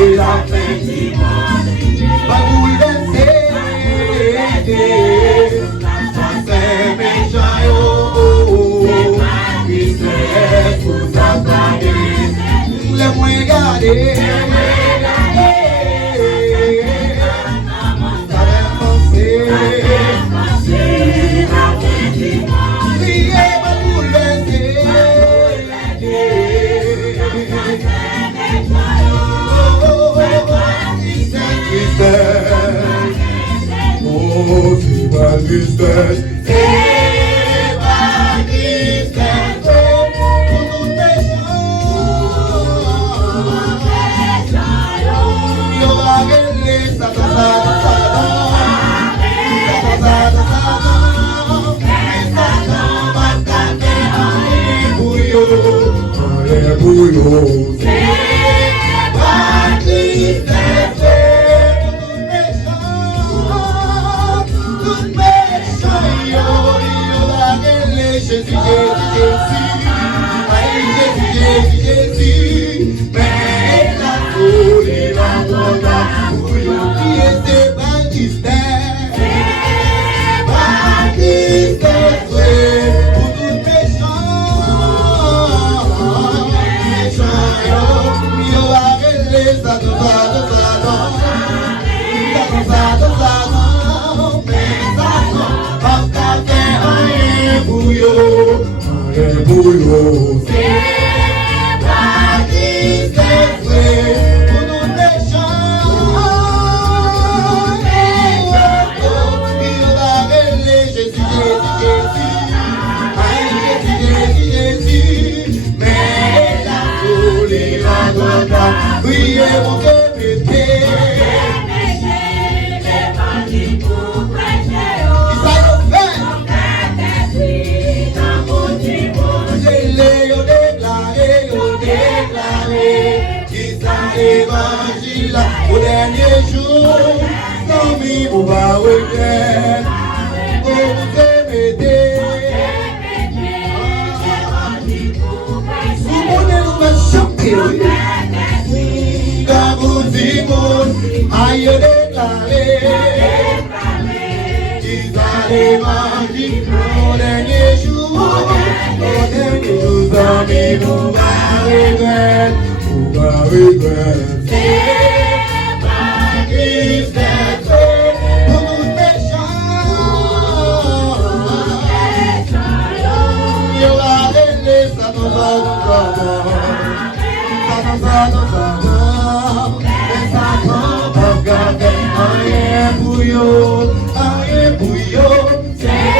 c'est la fin du monde. Va bouleverser, c'est méchant, c'est pour s'attaquer. Les moins gardés, ça va penser. Priez, va bouleverser. Oh, c'est ma tristesse. C'est ma tristesse. Pour nous péchons. Yo va régler ça, ça, ça, ça, Jésus, mais la folie va tomber pour nous qui était baptisés. Baptisés, pour nous méchants, yo va régler ça, tout ça, c'est pas discret pour nous méchants. Il va régler Jésus, mais la folie va tomber. Priez mon Dieu, l'évangile au dernier jour, non mais on va revenir, on vous aimer. Vous voulez nous faire chanter, quand vous dites aïe déclaré, qu'ils ont l'évangile au dernier jour, amis, on va revenir. C'est pas discret pour nous méchants. Yo va régler ça, nous allons mais ça prend pas garder rien pour yo, rien pour yo. C'est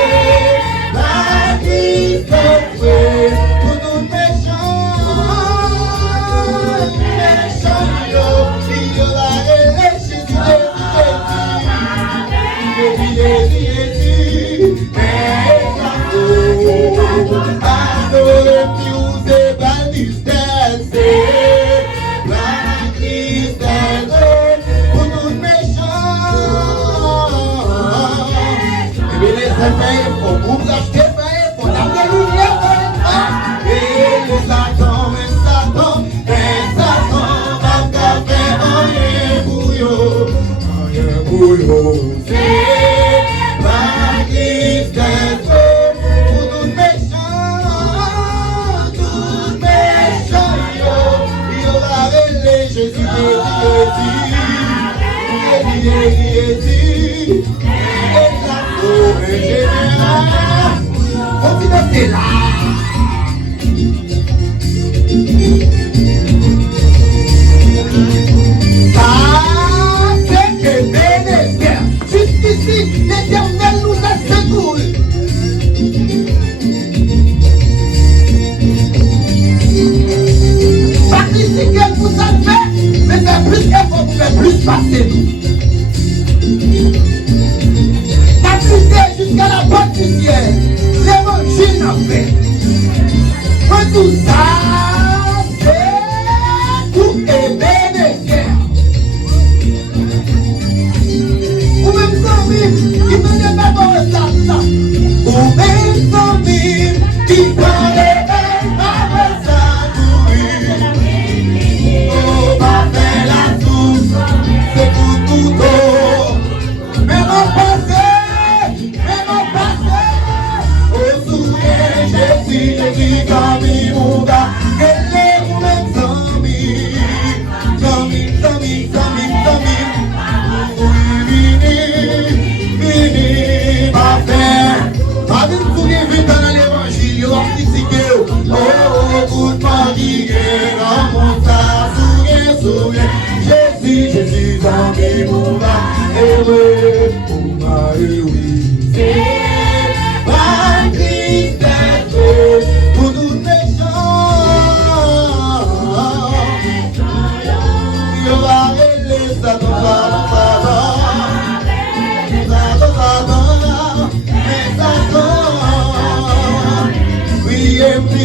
pas discret pour nous méchants. L'Éternel nous a secouru. Pas critiquer pour ça fait, mais faire plus d'efforts pour faire plus passer nous. Pas critiquer jusqu'à la porte du ciel. L'évangile n'a fait. Que tout ça, c'est pour aimer les guerres. Ou même sans vivre, qui ne n'est pas dans le ça. Ou même sans vivre, qui connaît pas le ça. Oh, pas faire la tour.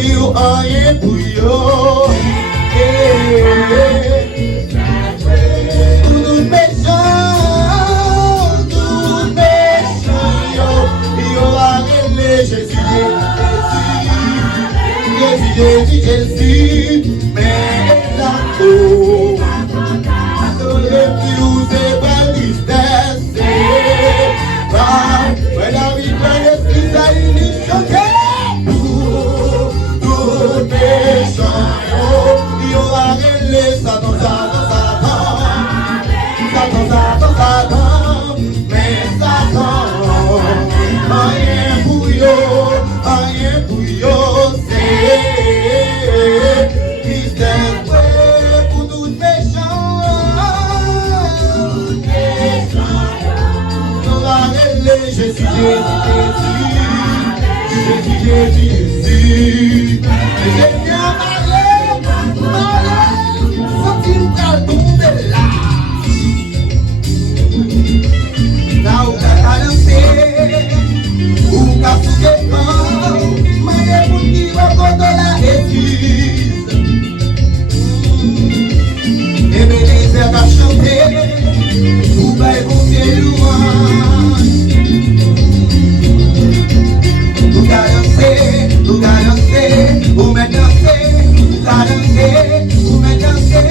dire rien pour yo. Tout méchant, yo a relé Jésus, Jésus, mais la peau, le plus c'est pas tristesse. When I return the peace, I need to get tout méchant. Yo a relé Satan, mais Satan, rien pour yo, c'est tristesse pour tout méchant. Yo a relé Jésus, Jésus. J'ai bien malé, sans-il qu'à tomber là. Là où t'as balancé, où t'as fouillé quand, mais pour qui va contre la église. Et mes déserts à chanter, où va écouter louange. Où t'as dansé, où m'as dansé, où t'as dansé, où m'as dansé.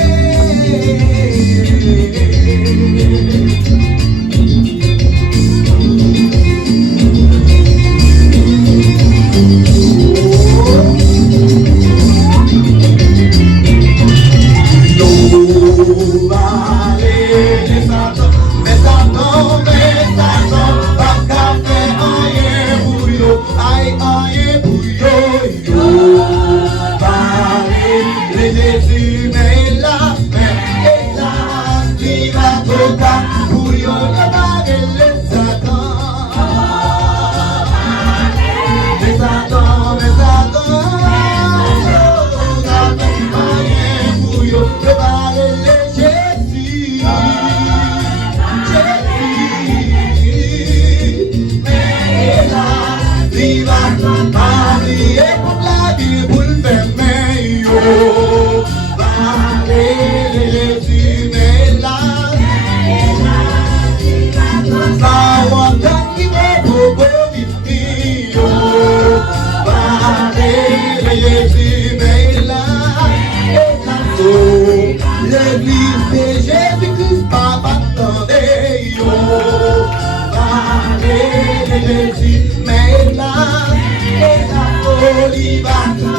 L'église de Jésus-Christ, papa attendez yo. Jésus, mais là, et la folie va.